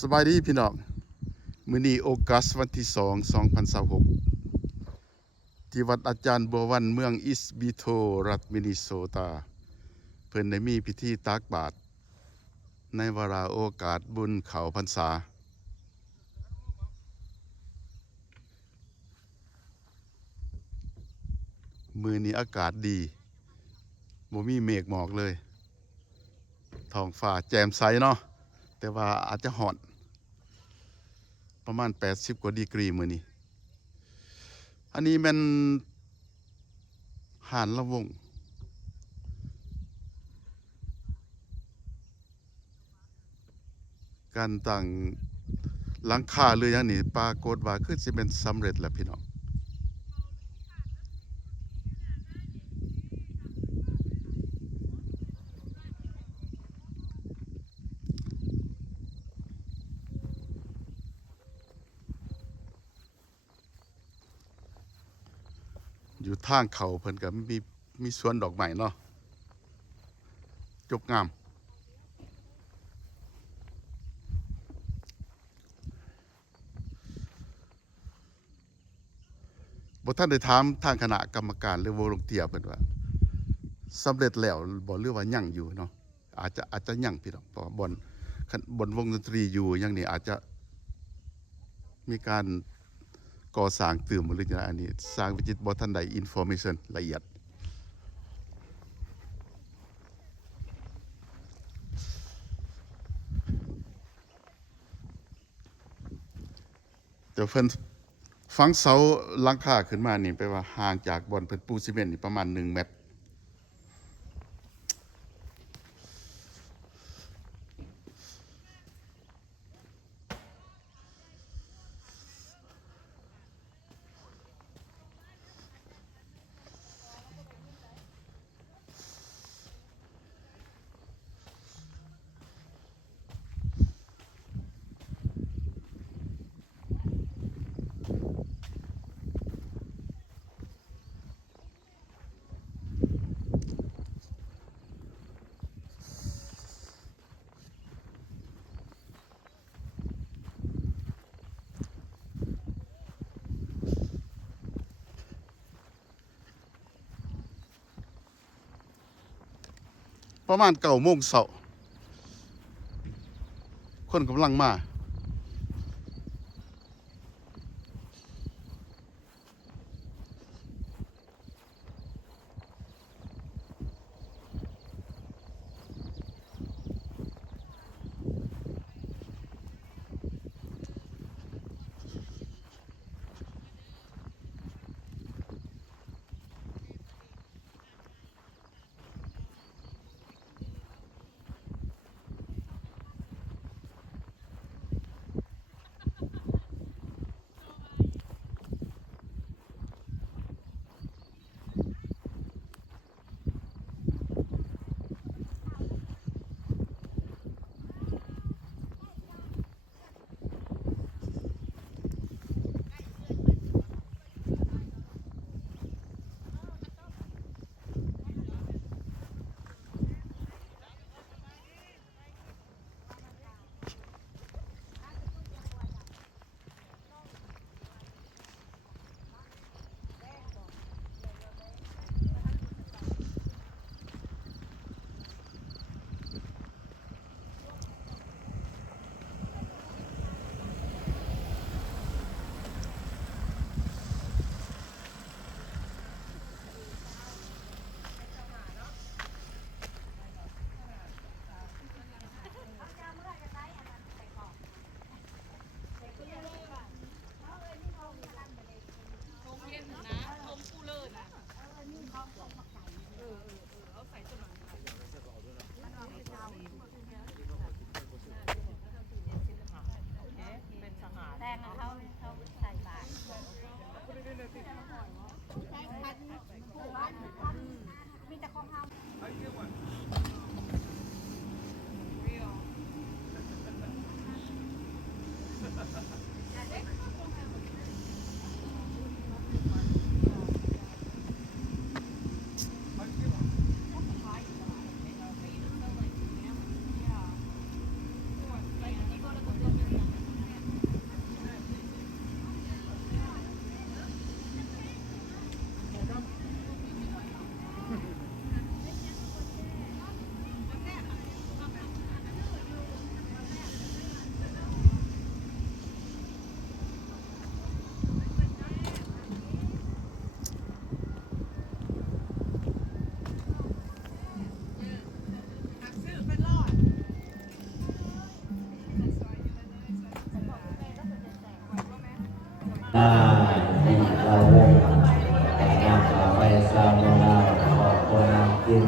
สบายดีพี่น้องมื้อนี้ออกัสวันที่2 2026ที่วัดอาจารย์บัววันเมืองอิสบิโทรัฐมินนิโซตาเพิ่นได้มีพิธีตักบาตรในวาระโอกาสบุญเข้าพรรษามื้อนี้อากาศดีบ่มีเมฆหมอกเลยท้องฟ้าแจ่มใสเนาะแต่ว่าอาจจะร้อนประมาณ80กว่าดีกรีมื้อนี้อันนี้แม่นหาดละวงการตั้งหลังคาหรือหยังนี่ปรากฏว่าคือสิเป็นสำเร็จแล้วพี่น้องอยู่ทางเขาเพิ่นก็มีสวนดอกไม้เนาะจกงามบ่ทันได้ถามทางคณะกรรมการหรือวอลงเตียเพิ่นว่าสำเร็จแล้วบ่หรือว่ายังอยู่เนาะอาจจะยังพี่น้องเพราะว่าบ่อนวงดนตรีอยู่อย่างนี้อาจจะมีการก่อสร้างเติมหรือจังไดอันนี้สร้างวิจิตรบ่ทันได้อินฟอร์เมชันละเอียดแต่เพิ่นฝังเสาหลังคาขึ้นมานี่แปลว่าห่างจากบ่อนเพิ่นปูซีเมนต์นี่ประมาณ1 เมตรประมาณ9 โมงเช้าคนกำลังมา าวนาขอบคุณกิน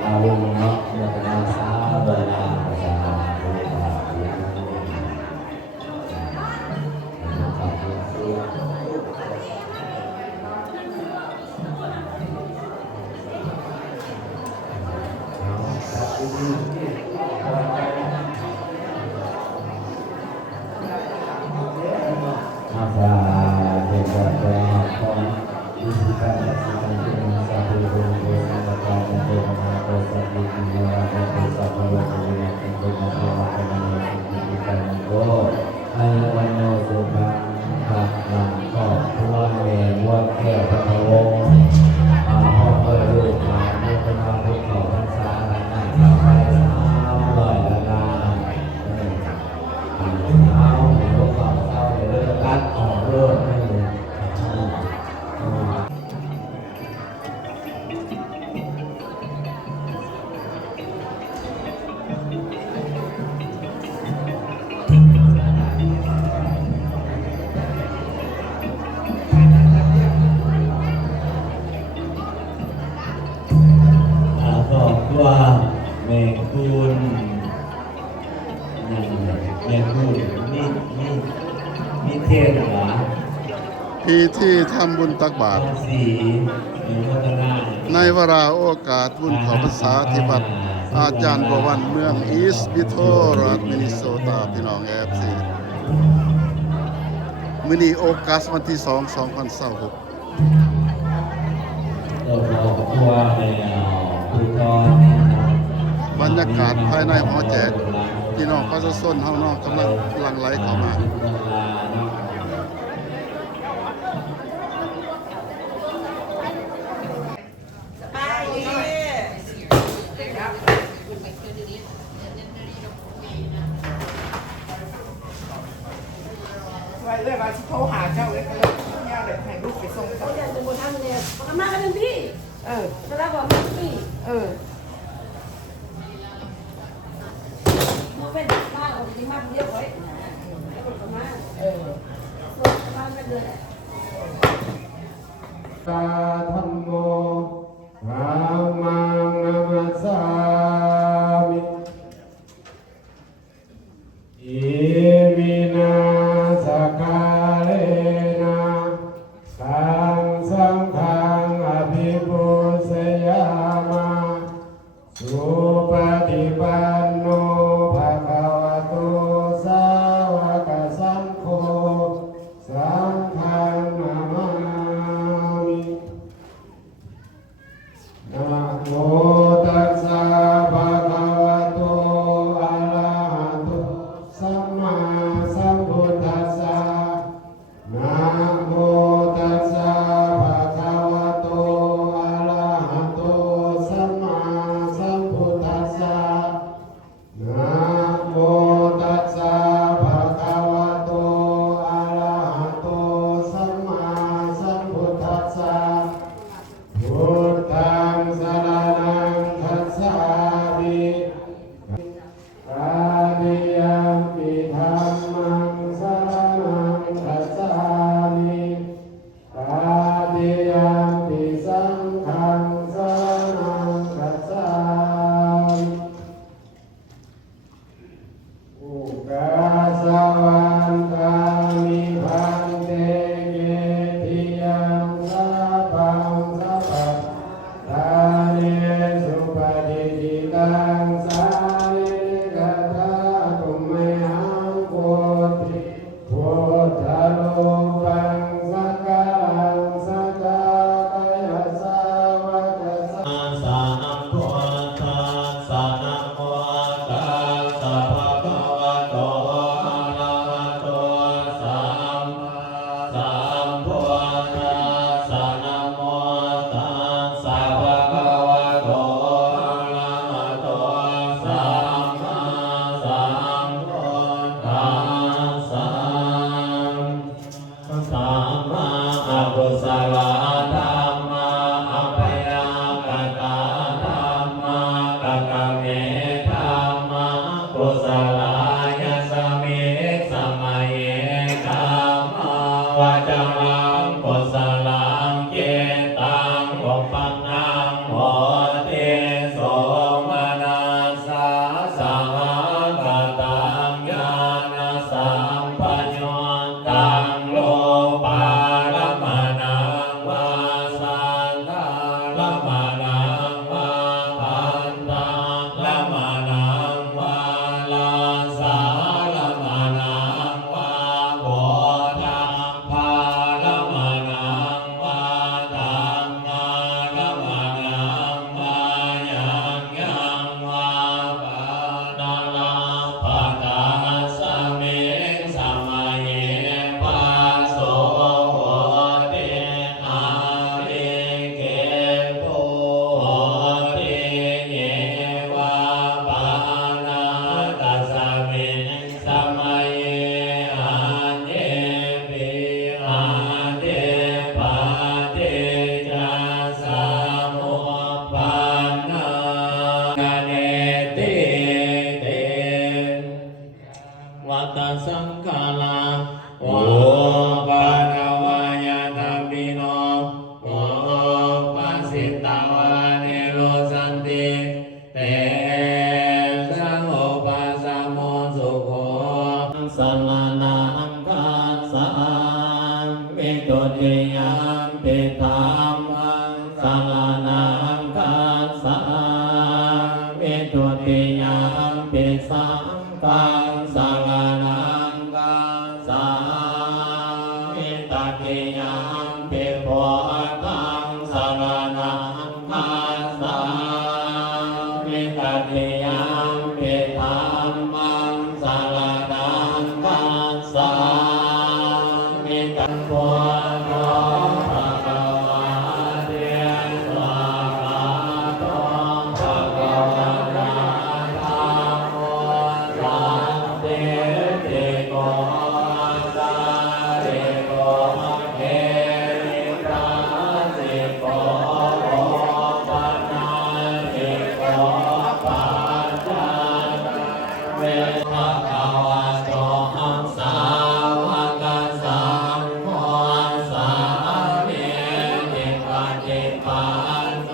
เราเนาะเมื่อนาสาเวลาประชาเวลาอย่างขอบคุณเสียอาภาเดชะพระของอิสิกาสัพพัญญาสัพพุโรโกสัพพะโมโกมหาโกสัพพิติโยราโกสัพพะโลกวินาศโกมะโกมะโกมะโนสุขิติกานังโกอายุวันโนสุขังภะลังครอบครัวแม่วัดแก้วพระวงศ์พ่อเปิดลูกหลานมุขนาภูเขาพรรษาหลานนั่งสาวไป300ละนาเอาพวกเขาเศร้าเลิกรัดออกเลิกให้ขอบตัวแม่คุณแม่คุณนี่เทศเหรอ พี่ที่ทำบุญตักบาตร สีพัฒนา ในวาระโอกาสบุญเขาพรรษาที่วัดอาจารย์ประวันเมืองอีสต์บิโทรัฐมินนิโซตาพี่น้องเอฟซีมื้อนี้โอกาสวันที่2 2026ขอบตัวแม่คุณตอน บรรยากาศภายในหอแจกพี่น้องประชาชนเฮาเนาะกำลังหลั่งไหลเข้ามาไว้เลยว่าสิโทรหาเจ้าเลยก็เลยเนี่ยเดี๋ยวให้ลูกไปส่ง เขาอยากจะบนทำเนี่ยมันมากันเป็นพี่ เออ แล้วเราบอกมันพี่ เออ มันเป็นบ้านของที่มาเยอะไว้แล้วก็มา เออ ส่วนบ้านก็เดือน ตาธรรมโมรามังนามัสสามิอิมินาสกาเลนะสังสังฆังอภิปุสยามะสุปฏิปันโนภะคะวะโตสาวกสังโฆสังฆังนามามิ นะโมตัสสะภะคะวะโตอะระหะโตสัมมาสัมพุทธัสสะนะโมตัสสะภะคะวะโตอะระหะโตสัมมาสัมพุทธัสสะนะโมตัสสะภะคะวะโตอะระหะโตสัมมาสัมพุทธัสสะ พุทธังสรณังคัจฉามิปานิยัมปิธัมมังสรณังคัจฉามิปานิยัมปิสังฆังสรณังคัจฉามิอุกาสวันตามิพันเตเกติยังสัพพังสัพพะ ปันนังโหติโสมนัสสะสหกตังญาณสัมปัญโยตังโลปาลมานังวาสันทาลมานังวาพันตาลมานังวาลาสาลมานังวาโพธังพาลมานังวาธัมมาลมานังวายังยังวาปานาลาภะตาสเมสมัยปัสโสโหติอาริเกโพโหติเยวาปานาตัสสมิงสมัยอันเยปิอันเดปาติจัสสะโมปันนาเนติเต วัตสังฆาลาโอปะนวายาตาปิโนโอปัสสิตาวานิโรสันติเตสังโอปัสสะโมสุโขสัลลานังคัสสะวิตุติยังปิธรรมังสัลลานังคัสสะวิตุติยังปิสังฆังสัลลานังคัสสะวิตติยังปิโพธังสัลลานังคัสสะวิตติยังปิธรรมังสัลลานังคัสสะวิตติโพธังภะคะวะเตสวากขาโตภะคะวะตาธัมโมสันติติโกสาริโกเอริปัสสิโกโอปันนาติโกปัจจาเวภะคะวะโตสาวกสังโฆสาวเนติปฏิปันโน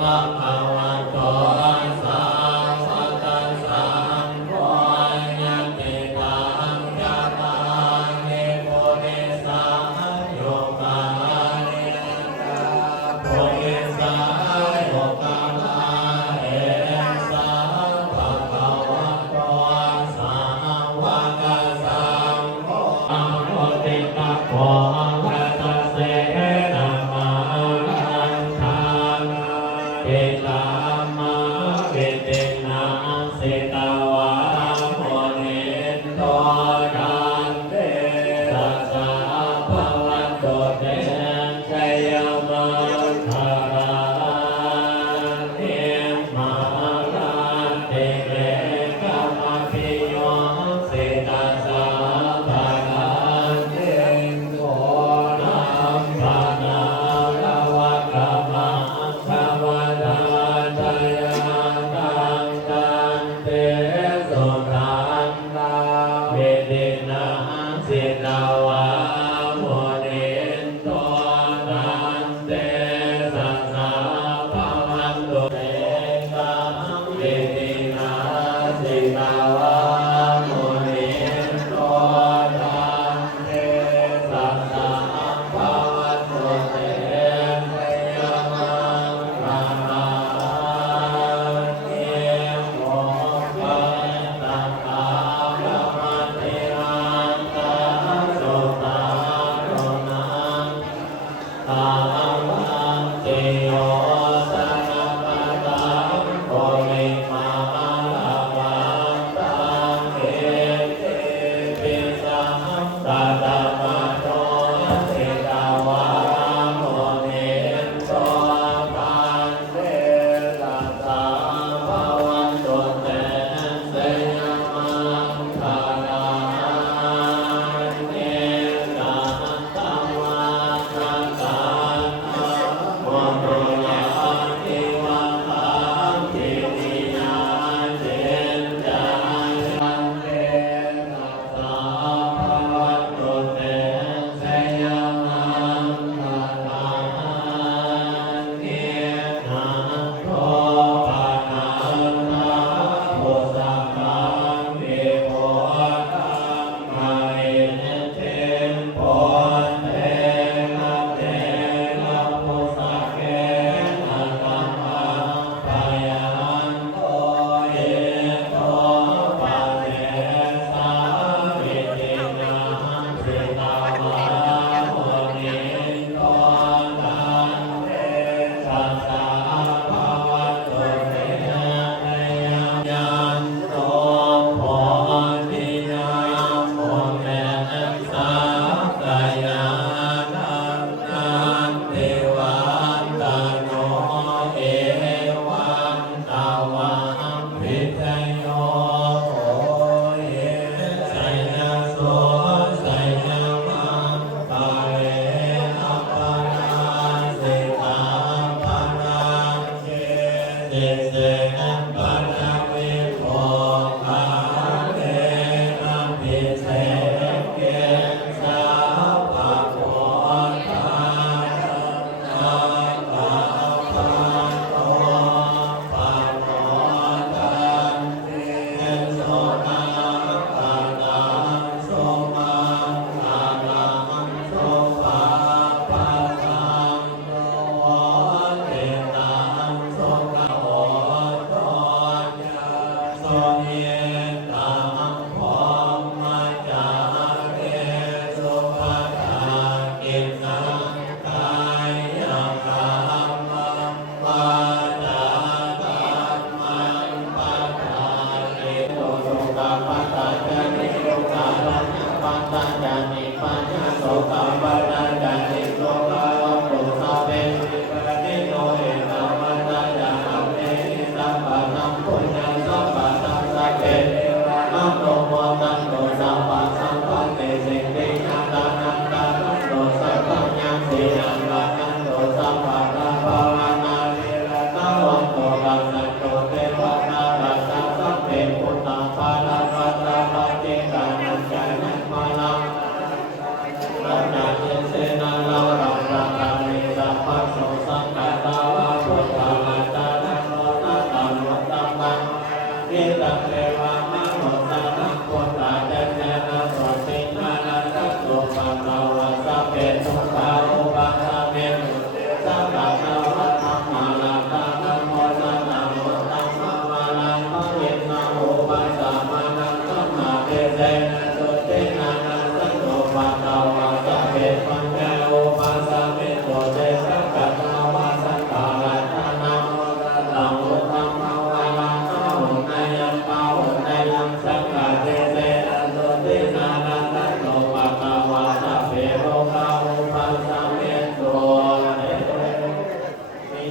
ภะคะวะโตสาวกสังโฆยันติตังยัตตังนิโพธิสังโยกานิกาโพธิสังโยกาเอสังภะคะวะโตสาวกสังโฆอังโฆติตะโพภะตะเสนะมาลังทานาเอต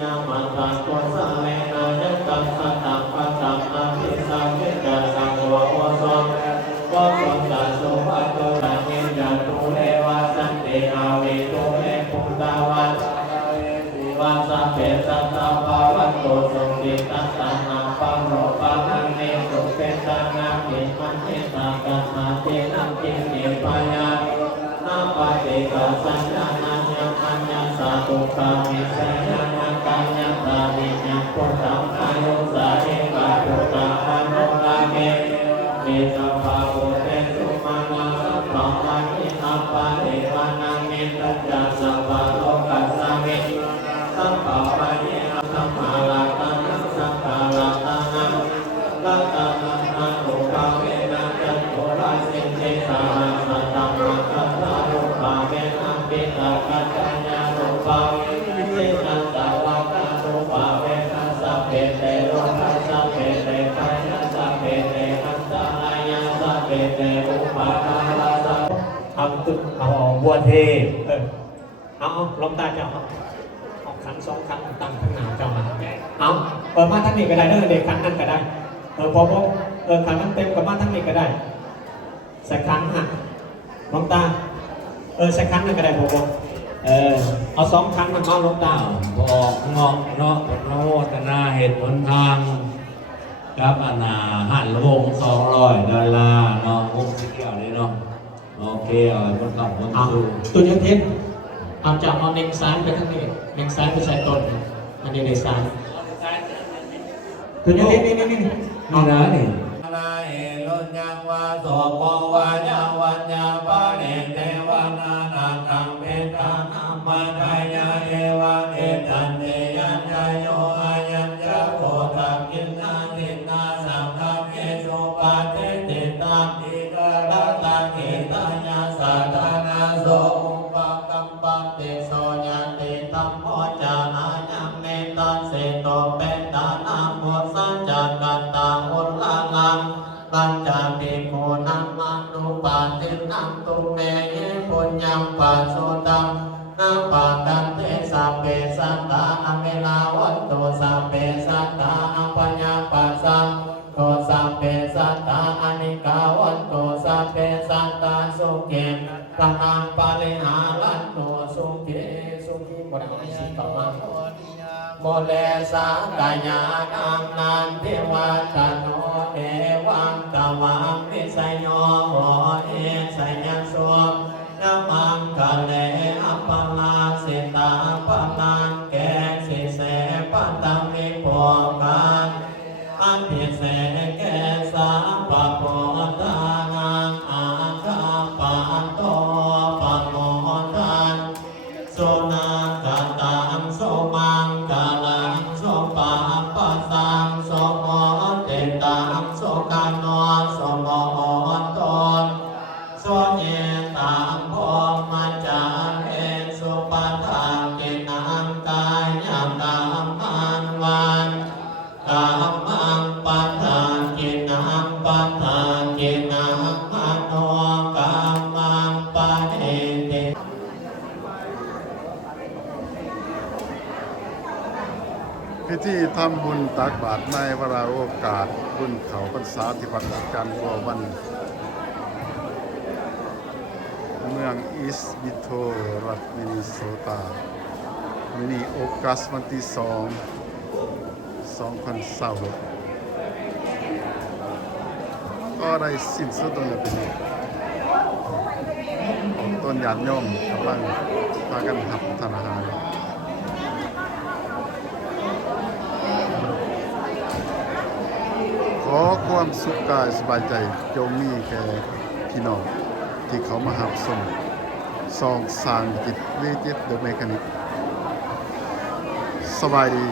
ยามัตตะโกสะเลนะยัตตัสสะตังปัตตังอภิสังเกตสังโฆโอโสโอโสตัสสุภะโตระเนจันตุเรวะสันติอาวิตุเรปุตตาวัสวาสะเปสัตตาภาวัตโตสุขิตัสสะนาปังโรปังเนสุเปตานามิมันเนตากะหาเจนังกิเนปายานาปะเตกะสัญญานัญญอัญญสาตุคามิสัญญานังกัญญตานิญังพุทธังอายุสาเอกะพุทธะอนุราเกเมตตาภุเตสุมาณาสัพพะวานิอัปปะเอวานังเมตตัสสะภะโลกัสสะมิสัพพะวะเยอะสัมมาลาตังสัพพะลาตังละตานังอนุภาเวนะจัตโตราสิเตสาสัตตัมมะกัสสะรูปะเวนะปิตากัจจญารูปะเวนะตาวะกะรูปะเวนะสัพเพเตโลกัสสะเพเตกายะสัพเพเตอัตตาายะสัพเพเตอุปาทานสัพทำตึกเอาบัวเทเอาลงตาเจ้าเอาขันสองขันตั้งข้างหน้าเจ้ามาเอามาทั้งนี้ก็ได้เด้อเด็กขันนั่นก็ได้พอขันนั้นเต็มกับมาทั้งนี้ก็ได้ใส่ขันหักลงตาใส่ขันนั่นก็ได้พอเอาสองขันมันเอาลงตาบอกเงาะเนาะโนตนาเหตุหนทางกับอนาหันวง$200เนาะวงสีเขียวนี่เนาะโอเคคนขับคน เอา ดู ตัวยังเทปเอาจากเอาเน่งซ้ายไปทั้งนี้เน่งซ้ายไปใส่ต้นอันนี้เน่งซ้ายตัวยังเทปนี่นี่นะนี่ นาเอรุญญังวาโสโมวาญาวัญญาปะเนเทวานานาคังเปตานามาทายาเอวะเอตันเตยัญญาโยอายัญญาโคตักขินาทินาสังฆเมสุปาเตติตังอิกะระตังอิตายาสัทธานาโสอุปกัมปันติโสยันติตัมโมจานายังเนตัสสิโตเปตานาโมสัจจกัตตังอุลลังปัญจภิกขุนังมานุปาตินังตุเมเยปุญญังปัสสุตังนาปะกันเทสัพเพสัตตาอเมลาวันตุสัพเพสัตตาอัปญญาปัสสังโตสัพเพสัตตาอนิกาวันตุสัพเพสัตตาสุเกมพระนังปาลิหารันตุสุเกสุขีบริหารสิตมา โมเลสากายานังนันทิวัตโนเอวังกวังวิสัยโยโหเอสัยยัสวมนามังกะเลอัปปลาสิตาปนังแกสิเสปัตตังมิโภกันอันพิเศษแกสาปะโพธานังอาคาปะโตปะโมทันสุนังกตังสุมังกาลังสุปะปัสสังสุโมเตตังสุขันโนสุโมตนสุเยตังโพมัจจาเอสุปัฏฐากินังกายตัมมังวันกัมมังปัฏฐากินังปัฏฐากินังมโนกัมมังปะเนติ พิธีทำบุญตักบาตรในวาระโอกาสบุญเขาพรรษาที่วัดจันทร์บัววันเมืองอีสต์บิโทรัฐมินนิโซตามินิโอกัสวันที่2026ก็ได้สิ้นสุดลงแล้วเป็นนี้ต้นญาติโยมกำลังพากันหับทานอาหารขอความสุขกายสบายใจจงมีแก่พี่น้องที่เขามาหับสมซองสร้างจิตวิจิตเดอะเมคานิกสบายดี